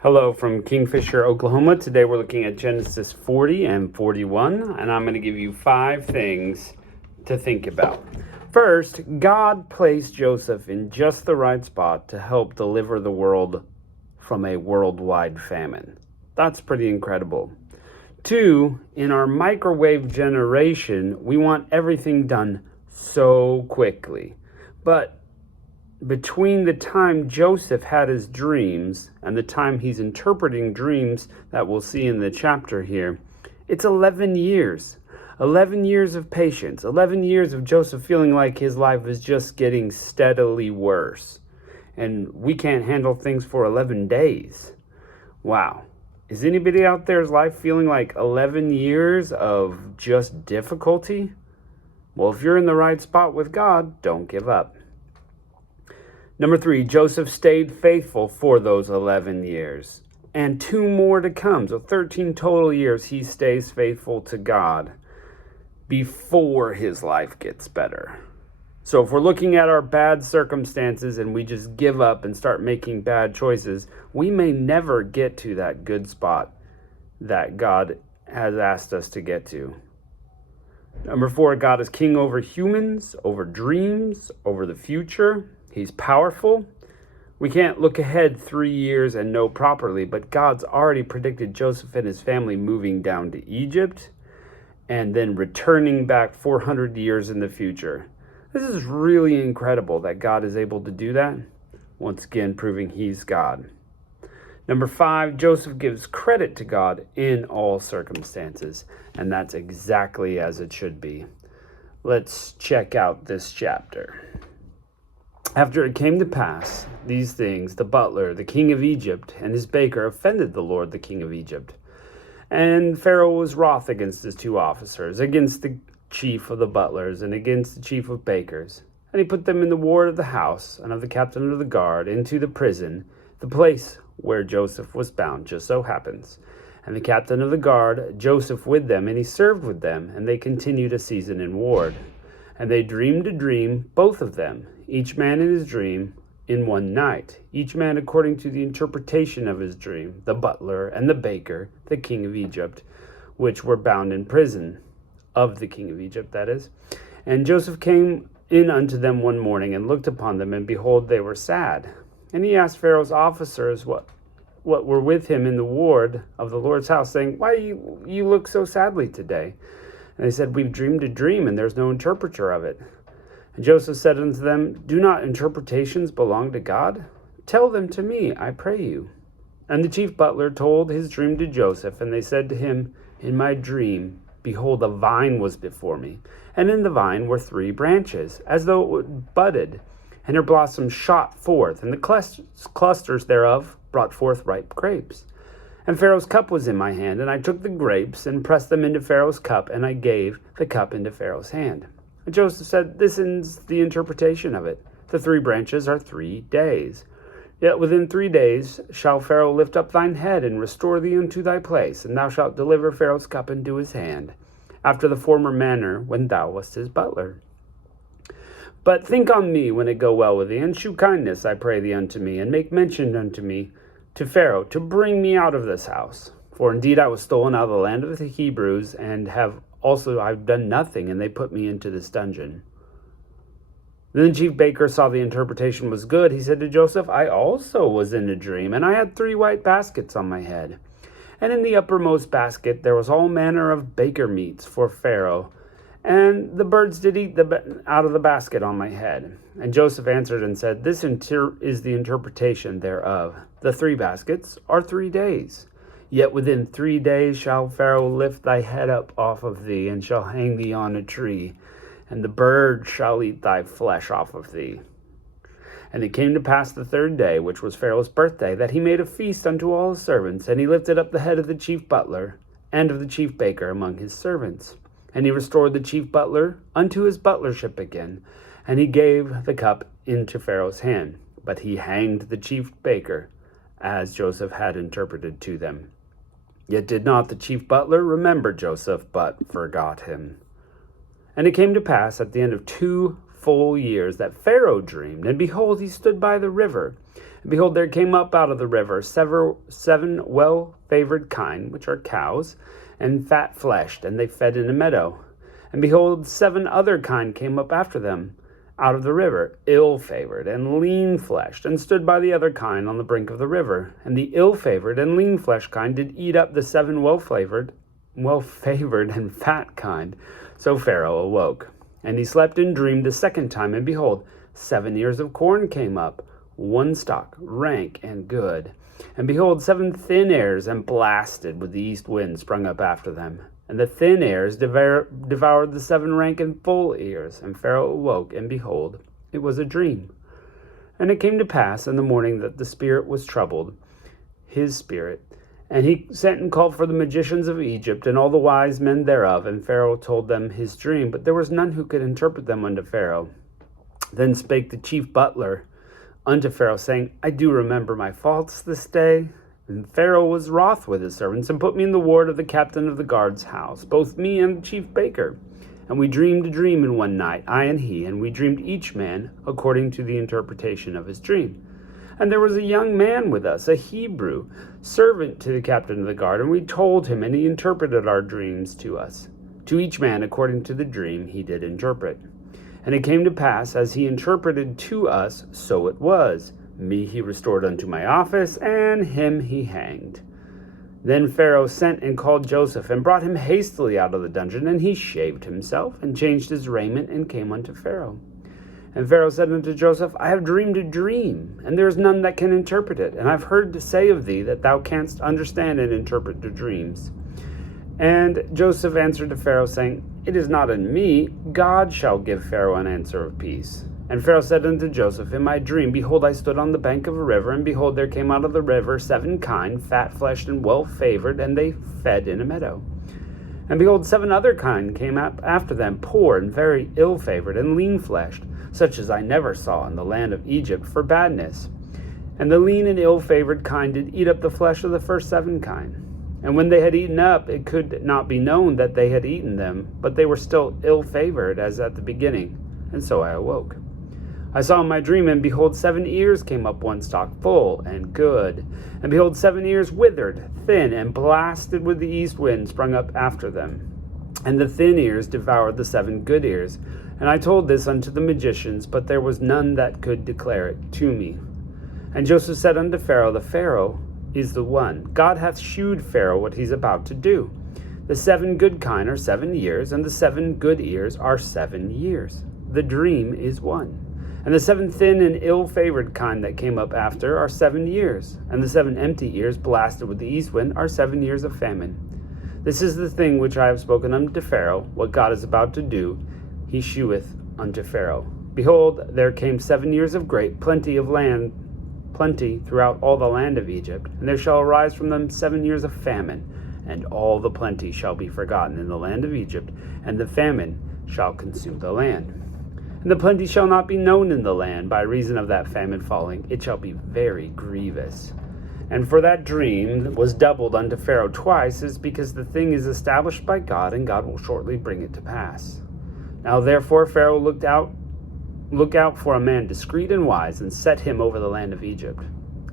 Hello from Kingfisher, Oklahoma. Today we're looking at Genesis 40 and 41, and I'm going to give you 5 things to think about. First, God placed Joseph in just the right spot to help deliver the world from a worldwide famine. That's pretty incredible. 2, in our microwave generation, we want everything done so quickly. But between the time Joseph had his dreams and the time he's interpreting dreams that we'll see in the chapter here, it's 11 years. 11 years of patience, 11 years of Joseph feeling like his life is just getting steadily worse. And we can't handle things for 11 days. Wow. Is anybody out there's life feeling like 11 years of just difficulty? Well, if you're in the right spot with God, don't give up. Number 3, Joseph stayed faithful for those 11 years. And 2 more to come. So 13 total years he stays faithful to God before his life gets better. So if we're looking at our bad circumstances and we just give up and start making bad choices, we may never get to that good spot that God has asked us to get to. Number 4, God is king over humans, over dreams, over the future. He's powerful. We can't look ahead 3 years and know properly, but God's already predicted Joseph and his family moving down to Egypt and then returning back 400 years in the future. This is really incredible that God is able to do that, once again proving he's God. Number 5, Joseph gives credit to God in all circumstances, and that's exactly as it should be. Let's check out this chapter. After it came to pass, these things, the butler, the king of Egypt, and his baker offended the Lord, the king of Egypt. And Pharaoh was wroth against his 2 officers, against the chief of the butlers, and against the chief of bakers. And he put them in the ward of the house, and of the captain of the guard, into the prison, the place where Joseph was bound, just so happens. And the captain of the guard, Joseph with them, and he served with them, and they continued a season in ward. And they dreamed a dream, both of them, each man in his dream, in one night, each man according to the interpretation of his dream, the butler and the baker, the king of Egypt, which were bound in prison, of the king of Egypt, that is. And Joseph came in unto them one morning, and looked upon them, and behold, they were sad. And he asked Pharaoh's officers what were with him in the ward of the Lord's house, saying, Why you look so sadly today? And they said, We've dreamed a dream, and there's no interpreter of it. And Joseph said unto them, Do not interpretations belong to God? Tell them to me, I pray you. And the chief butler told his dream to Joseph, and they said to him, In my dream, behold, a vine was before me, and in the vine were 3 branches, as though it budded, and her blossoms shot forth, and the clusters thereof brought forth ripe grapes. And Pharaoh's cup was in my hand, and I took the grapes, and pressed them into Pharaoh's cup, and I gave the cup into Pharaoh's hand. And Joseph said, This is the interpretation of it. The 3 branches are 3 days. Yet within 3 days shall Pharaoh lift up thine head, and restore thee unto thy place, and thou shalt deliver Pharaoh's cup into his hand, after the former manner when thou wast his butler. But think on me when it go well with thee, and shew kindness, I pray thee, unto me, and make mention unto me to Pharaoh, to bring me out of this house. For indeed I was stolen out of the land of the Hebrews, and I've done nothing, and they put me into this dungeon. Then the chief baker saw the interpretation was good. He said to Joseph, I also was in a dream, and I had 3 white baskets on my head. And in the uppermost basket there was all manner of baker meats for Pharaoh, and the birds did eat out of the basket on my head. And Joseph answered and said, This is the interpretation thereof. The 3 baskets are 3 days. Yet within 3 days shall Pharaoh lift thy head up off of thee, and shall hang thee on a tree, and the birds shall eat thy flesh off of thee. And it came to pass the 3rd day, which was Pharaoh's birthday, that he made a feast unto all his servants, and he lifted up the head of the chief butler and of the chief baker among his servants. And he restored the chief butler unto his butlership again, and he gave the cup into Pharaoh's hand. But he hanged the chief baker, as Joseph had interpreted to them. Yet did not the chief butler remember Joseph, but forgot him. And it came to pass at the end of 2 full years that Pharaoh dreamed, and behold, he stood by the river. And behold, there came up out of the river seven well-favored kine, which are cows, and fat-fleshed, and they fed in a meadow. And behold, 7 other kine came up after them out of the river, ill-favored and lean-fleshed, and stood by the other kine on the brink of the river. And the ill-favored and lean-fleshed kine did eat up the 7 well-favored and fat kine. So Pharaoh awoke, and he slept and dreamed a second time, and behold, 7 ears of corn came up, one stalk, rank and good. And behold, 7 thin ears and blasted with the east wind sprung up after them. And the thin ears devoured the 7 rank and full ears. And Pharaoh awoke, and behold, it was a dream. And it came to pass in the morning that the spirit was troubled, his spirit. And he sent and called for the magicians of Egypt, and all the wise men thereof. And Pharaoh told them his dream, but there was none who could interpret them unto Pharaoh. Then spake the chief butler unto Pharaoh, saying, I do remember my faults this day. And Pharaoh was wroth with his servants, and put me in the ward of the captain of the guard's house, both me and the chief baker. And we dreamed a dream in one night, I and he, and we dreamed each man according to the interpretation of his dream. And there was a young man with us, a Hebrew, servant to the captain of the guard, and we told him, and he interpreted our dreams to us. To each man according to the dream he did interpret. And it came to pass, as he interpreted to us, so it was. Me he restored unto my office, and him he hanged. Then Pharaoh sent and called Joseph, and brought him hastily out of the dungeon, and he shaved himself, and changed his raiment, and came unto Pharaoh. And Pharaoh said unto Joseph, I have dreamed a dream, and there is none that can interpret it. And I have heard to say of thee that thou canst understand and interpret the dreams. And Joseph answered to Pharaoh, saying, It is not in me. God shall give Pharaoh an answer of peace. And Pharaoh said unto Joseph, In my dream, behold, I stood on the bank of a river, and behold, there came out of the river 7 kine, fat-fleshed and well-favored, and they fed in a meadow. And behold, 7 other kine came up after them, poor and very ill-favored and lean-fleshed, such as I never saw in the land of Egypt for badness. And the lean and ill-favored kine did eat up the flesh of the first 7 kine. And when they had eaten up, it could not be known that they had eaten them, but they were still ill-favored as at the beginning. And so I awoke. I saw in my dream, and behold, 7 ears came up one stalk, full and good. And behold, 7 ears withered, thin, and blasted with the east wind sprung up after them. And the thin ears devoured the 7 good ears. And I told this unto the magicians, but there was none that could declare it to me. And Joseph said unto Pharaoh, The Pharaoh is the one. God hath shewed Pharaoh what he's about to do. The 7 good kine are 7 years, and the 7 good ears are 7 years. The dream is one. And the 7 thin and ill-favored kine that came up after are 7 years. And the 7 empty ears blasted with the east wind are 7 years of famine. This is the thing which I have spoken unto Pharaoh, what God is about to do, he sheweth unto Pharaoh. Behold, there came 7 years of great plenty of land, plenty throughout all the land of Egypt. And there shall arise from them 7 years of famine, and all the plenty shall be forgotten in the land of Egypt, and the famine shall consume the land. And the plenty shall not be known in the land by reason of that famine falling. It shall be very grievous. And for that dream was doubled unto Pharaoh twice, is because the thing is established by God, and God will shortly bring it to pass. Now therefore Pharaoh look out for a man discreet and wise, and set him over the land of Egypt.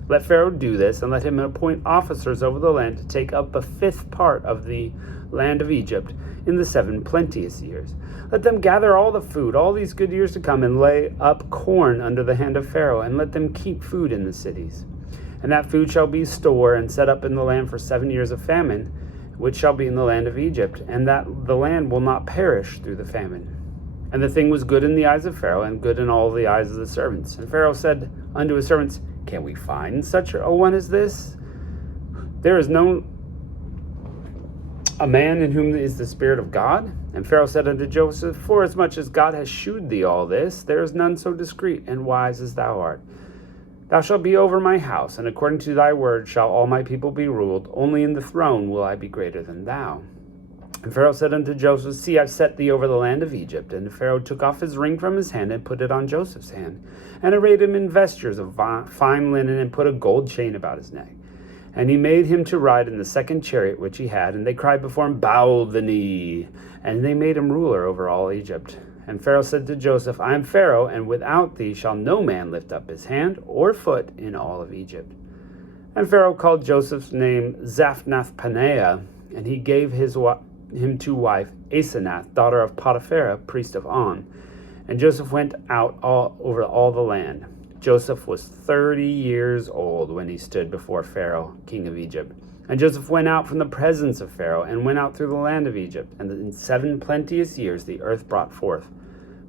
Let Pharaoh do this, and let him appoint officers over the land to take up a 5th part of the land of Egypt in the 7 plenteous years. Let them gather all the food, all these good years to come, and lay up corn under the hand of Pharaoh, and let them keep food in the cities. And that food shall be store and set up in the land for 7 years of famine, which shall be in the land of Egypt, and that the land will not perish through the famine. And the thing was good in the eyes of Pharaoh, and good in all the eyes of the servants. And Pharaoh said unto his servants, Can we find such a one as this? There is no a man in whom is the Spirit of God? And Pharaoh said unto Joseph, Forasmuch as God has shewed thee all this, there is none so discreet and wise as thou art. Thou shalt be over my house, and according to thy word shall all my people be ruled. Only in the throne will I be greater than thou. And Pharaoh said unto Joseph, See, I've set thee over the land of Egypt. And Pharaoh took off his ring from his hand, and put it on Joseph's hand, and arrayed him in vestures of fine linen, and put a gold chain about his neck. And he made him to ride in the 2nd chariot which he had, and they cried before him, Bow the knee. And they made him ruler over all Egypt. And Pharaoh said to Joseph, I am Pharaoh, and without thee shall no man lift up his hand or foot in all of Egypt. And Pharaoh called Joseph's name Zaphnath-Paneah, and he gave him to wife Asenath, daughter of Potiphera, priest of On. And Joseph went out over all the land. Joseph was 30 years old when he stood before Pharaoh, king of Egypt. And Joseph went out from the presence of Pharaoh and went out through the land of Egypt. And in 7 plenteous years the earth brought forth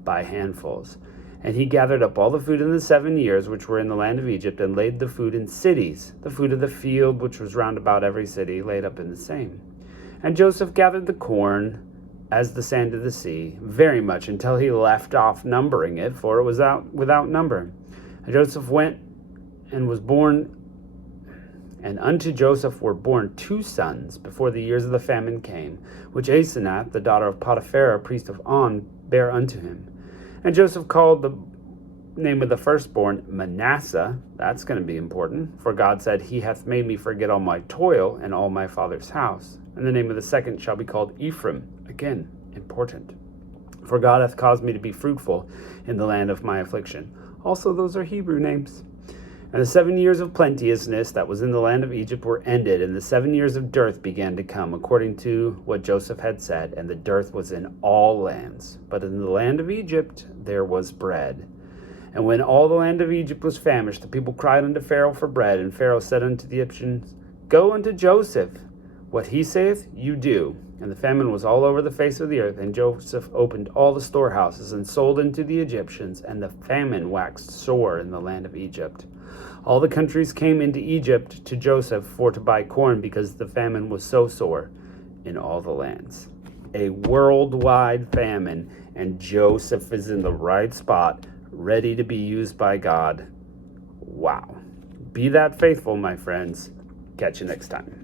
by handfuls. And he gathered up all the food in the 7 years which were in the land of Egypt, and laid the food in cities. The food of the field, which was round about every city, laid up in the same. And Joseph gathered the corn as the sand of the sea, very much, until he left off numbering it, for it was without number. And Joseph went and was born, and unto Joseph were born 2 sons before the years of the famine came, which Asenath, the daughter of Potiphera, priest of On, bare unto him. And Joseph called the name of the firstborn Manasseh. That's going to be important, for God said, He hath made me forget all my toil and all my father's house. And the name of the second shall be called Ephraim. Again, important. For God hath caused me to be fruitful in the land of my affliction. Also, those are Hebrew names. And the 7 years of plenteousness that was in the land of Egypt were ended, and the 7 years of dearth began to come, according to what Joseph had said, and the dearth was in all lands. But in the land of Egypt there was bread. And when all the land of Egypt was famished, the people cried unto Pharaoh for bread, and Pharaoh said unto the Egyptians, Go unto Joseph, what he saith, you do. And the famine was all over the face of the earth, and Joseph opened all the storehouses, and sold unto the Egyptians, and the famine waxed sore in the land of Egypt. All the countries came into Egypt to Joseph for to buy corn, because the famine was so sore in all the lands. A worldwide famine, and Joseph is in the right spot, ready to be used by God. Wow. Be that faithful, my friends. Catch you next time.